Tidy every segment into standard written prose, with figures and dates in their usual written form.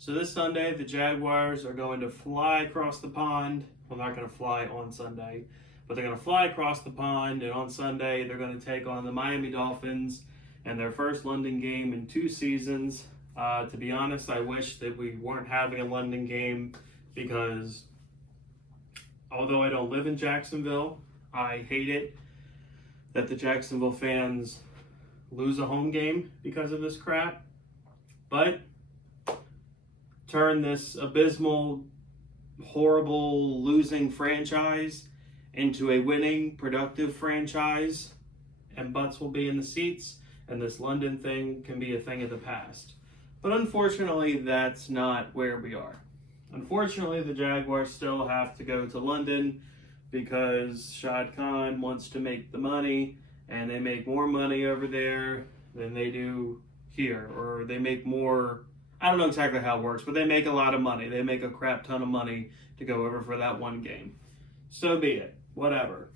So this Sunday, the Jaguars are going to fly across the pond. Well, not going to fly on Sunday, but they're going to fly across the pond. And on Sunday, they're going to take on the Miami Dolphins in their first London game in 2 seasons. To be honest, I wish that we weren't having a London game because although I don't live in Jacksonville, I hate it that the Jacksonville fans lose a home game because of this crap. But turn this abysmal, horrible, losing franchise into a winning, productive franchise, and butts will be in the seats, and this London thing can be a thing of the past. But unfortunately, that's not where we are. Unfortunately, the Jaguars still have to go to London because Shad Khan wants to make the money, and they make more money over there than they do here, or they make more. I don't know exactly how it works, but they make a lot of money. They make a crap ton of money to go over for that one game. So be it. Whatever.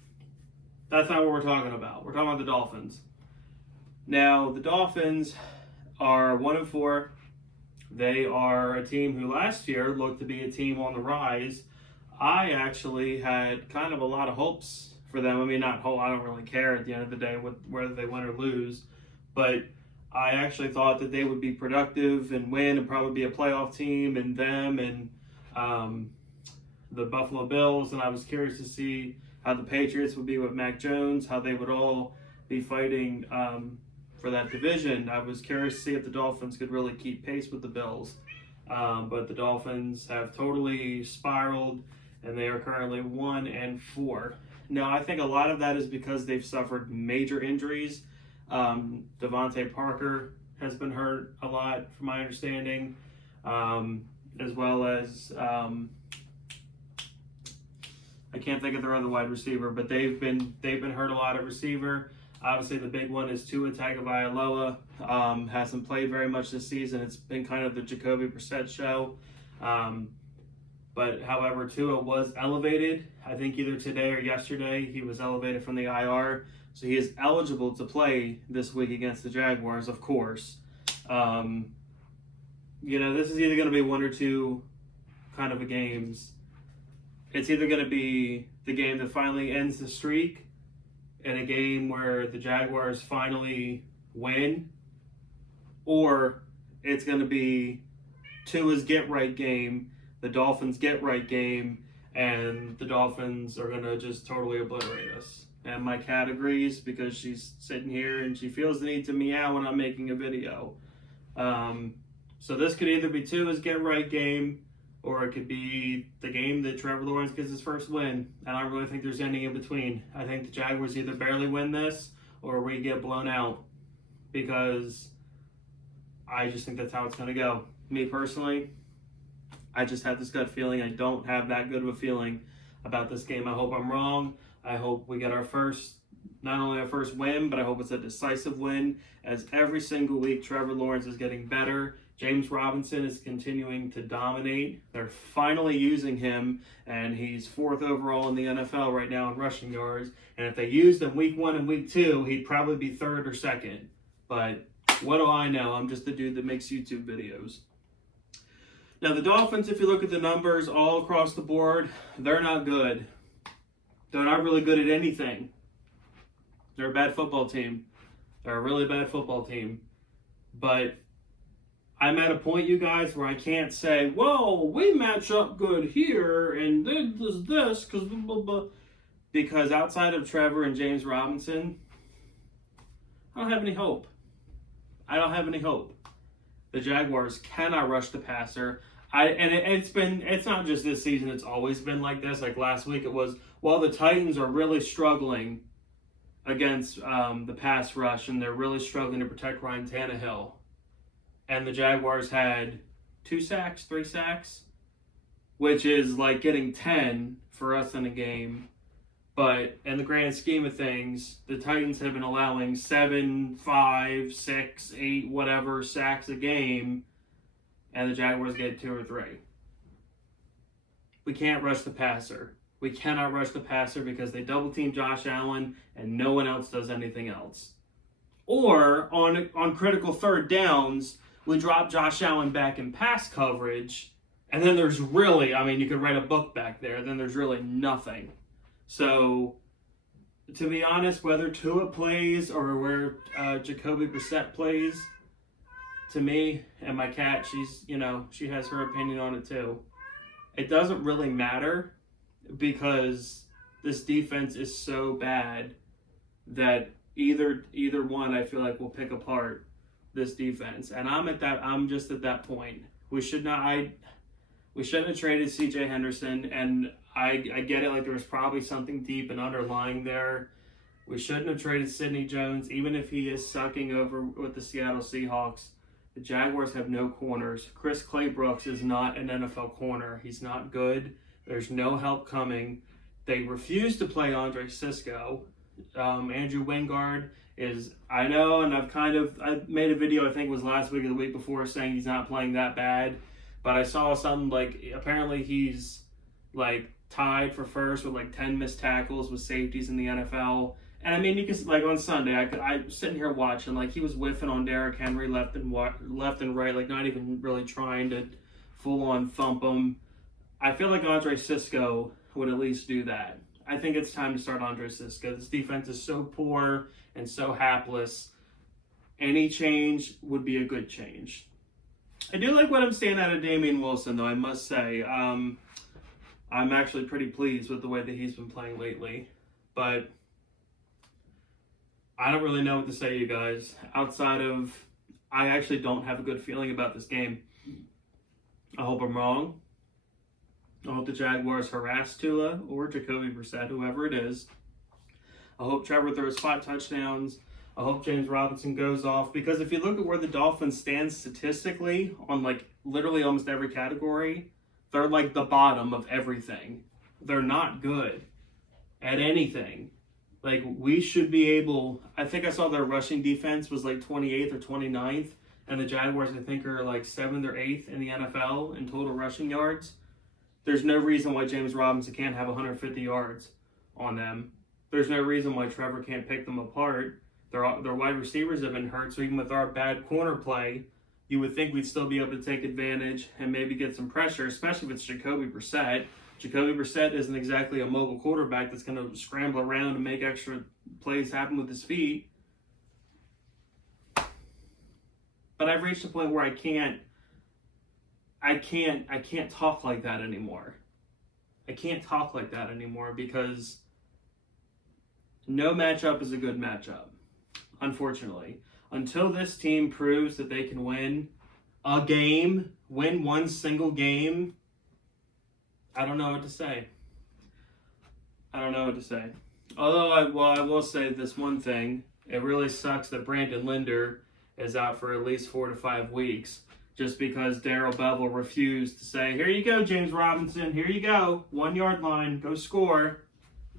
That's not what we're talking about. We're talking about the Dolphins. Now, the Dolphins are 1-4. They are a team who last year looked to be a team on the rise. I actually had kind of a lot of hopes for them. I mean, not hope. I don't really care at the end of the day whether they win or lose, but I actually thought that they would be productive and win and probably be a playoff team, and them and the Buffalo Bills. And I was curious to see how the Patriots would be with Mac Jones, how they would all be fighting for that division. I was curious to see if the Dolphins could really keep pace with the Bills. But the Dolphins have totally spiraled, and they are currently 1-4. Now, I think a lot of that is because they've suffered major injuries. Devontae Parker has been hurt a lot, from my understanding, as well as I can't think of their other wide receiver, but they've been hurt a lot at receiver. Obviously, the big one is Tua Tagovailoa. Hasn't played very much this season. It's been kind of the Jacoby Brissett show. But however, Tua was elevated. I think either today or yesterday he was elevated from the IR. So he is eligible to play this week against the Jaguars, of course. This is either going to be 1 or 2 kind of a games. It's either going to be the game that finally ends the streak and a game where the Jaguars finally win, or it's going to be Tua's get-right game, the Dolphins' get-right game, and the Dolphins are going to just totally obliterate us. And my cat agrees because she's sitting here and she feels the need to meow when I'm making a video. So this could either be Tua's get-right game, or it could be the game that Trevor Lawrence gets his first win. And I don't really think there's any in between. I think the Jaguars either barely win this or we get blown out, because I just think that's how it's going to go. Me personally, I just have this gut feeling. I don't have that good of a feeling about this game. I hope I'm wrong. I hope we get not only our first win, but I hope it's a decisive win, as every single week Trevor Lawrence is getting better. James Robinson is continuing to dominate. They're finally using him, and he's 4th overall in the NFL right now in rushing yards. And if they used him week 1 and week 2, he'd probably be 3rd or 2nd. But what do I know? I'm just the dude that makes YouTube videos. Now, the Dolphins, if you look at the numbers all across the board, they're not good. They're not really good at anything. They're a bad football team. They're a really bad football team. But I'm at a point, you guys, where I can't say, whoa, we match up good here, and this, because blah, blah, blah. Because outside of Trevor and James Robinson, I don't have any hope. I don't have any hope. The Jaguars cannot rush the passer. It's not just this season, it's always been like this. Like last week it was, well, the Titans are really struggling against the pass rush, and they're really struggling to protect Ryan Tannehill. And the Jaguars had 2 sacks, 3 sacks, which is like getting 10 for us in a game. But in the grand scheme of things, the Titans have been allowing 7, 5, 6, 8, whatever sacks a game, and the Jaguars get 2 or 3. We can't rush the passer. We cannot rush the passer because they double team Josh Allen and no one else does anything else. Or on critical third downs, We drop Josh Allen back in pass coverage, and then there's really, I mean, you could write a book back there, then there's really nothing. So, to be honest, whether Tua plays or where Jacoby Brissett plays, to me and my cat, she has her opinion on it too. It doesn't really matter because this defense is so bad that either one I feel like will pick apart this defense. And I'm just at that point. We shouldn't have traded CJ Henderson, and I get it, like there was probably something deep and underlying there. We shouldn't have traded Sidney Jones, even if he is sucking over with the Seattle Seahawks. The Jaguars have no corners. Chris Claybrooks is not an NFL corner. He's not good. There's no help coming. They refuse to play Andre Sisco. Andrew Wingard is, I know, and I made a video, I think it was last week or the week before, saying he's not playing that bad. But I saw something like, apparently he's like tied for first with like 10 missed tackles with safeties in the NFL. And I mean, you can, like on Sunday, I was sitting here watching, like he was whiffing on Derrick Henry left and right, like not even really trying to full on thump him. I feel like Andre Sisco would at least do that. I think it's time to start Andre Sisco. This defense is so poor and so hapless. Any change would be a good change. I do like what I'm seeing out of Damian Wilson, though, I must say. I'm actually pretty pleased with the way that he's been playing lately. But I don't really know what to say, you guys. Outside of, I actually don't have a good feeling about this game. I hope I'm wrong. I hope the Jaguars harass Tua or Jacoby Brissett, whoever it is. I hope Trevor throws 5 touchdowns. I hope James Robinson goes off. Because if you look at where the Dolphins stand statistically on like literally almost every category, they're like the bottom of everything. They're not good at anything. Like, we should be able, I think I saw their rushing defense was like 28th or 29th, and the Jaguars, I think, are like 7th or 8th in the NFL in total rushing yards. There's no reason why James Robinson can't have 150 yards on them. There's no reason why Trevor can't pick them apart. Their wide receivers have been hurt, so even with our bad corner play, you would think we'd still be able to take advantage and maybe get some pressure, especially with Jacoby Brissett. Jacoby Brissett isn't exactly a mobile quarterback that's going to scramble around and make extra plays happen with his feet. But I've reached a point where I can't talk like that anymore. I can't talk like that anymore because no matchup is a good matchup, unfortunately. Until this team proves that they can win a game, win one single game, I don't know what to say. Although I will say this one thing. It really sucks that Brandon Linder is out for at least 4 to 5 weeks just because Darrell Bevel refused to say, here you go, James Robinson, here you go, 1 yard line, go score.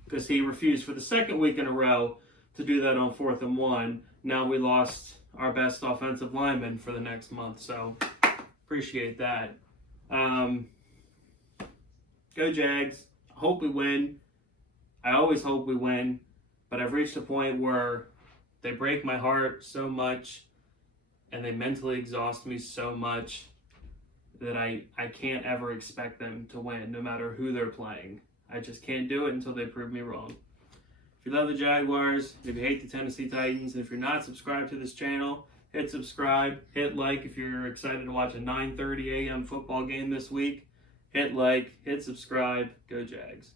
Because he refused for the second week in a row to do that on 4th and 1. Now we lost our best offensive lineman for the next month, so appreciate that. Go Jags. I hope we win. I always hope we win. But I've reached a point where they break my heart so much and they mentally exhaust me so much that I can't ever expect them to win, no matter who they're playing. I just can't do it until they prove me wrong. If you love the Jaguars, if you hate the Tennessee Titans, and if you're not subscribed to this channel, hit subscribe, hit like if you're excited to watch a 9:30 a.m. football game this week. Hit like, hit subscribe, go Jags.